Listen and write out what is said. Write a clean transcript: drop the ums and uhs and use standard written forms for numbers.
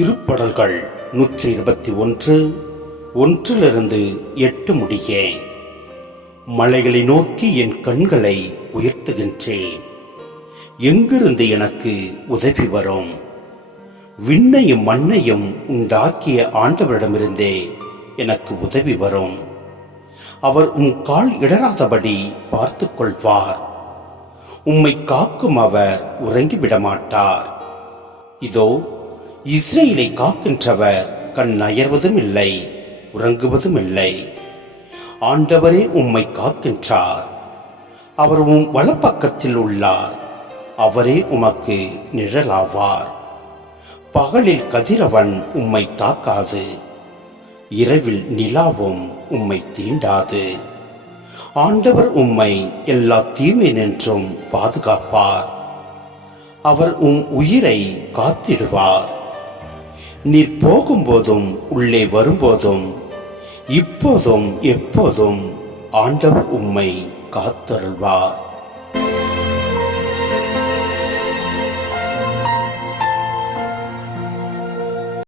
திருப்படல்கள் 121 1-8 முடிய. மலைகளை நோக்கி என் கண்களை உயர்த்துகின்றேன். எங்கிருந்து எனக்கு உதவி வரும்? விண்ணையும் மண்ணையும் உண்டாக்கிய ஆண்டவரிடமிருந்தே எனக்கு உதவி வரும். அவர் உம் கால் இடராதபடி பார்த்து கொள்வார். உம்மை காக்கும் அவர் உறங்கிவிட மாட்டார். இதோ இஸ்ரேலை காக்கின்றவர் கண் அயர்வதும் இல்லை, உறங்குவதும் இல்லை. ஆண்டவரே உம்மை காக்கின்றார். அவர் உம் வலப்பக்கத்தில் உள்ளார். அவரே உமக்கு நிழலாவார். பகலில் கதிரவன் உம்மை தாக்காது, இரவில் நிலாவும் உம்மை தீண்டாது. ஆண்டவர் உம்மை எல்லா தீமை நின்றும் பாதுகாப்பார். அவர் உம் உயிரை காத்திடுவார். நீர் போகும்போதும் உள்ளே வரும்போதும் இப்போதும் எப்போதும் ஆண்டவர் உம்மை காத்தருள்வார்.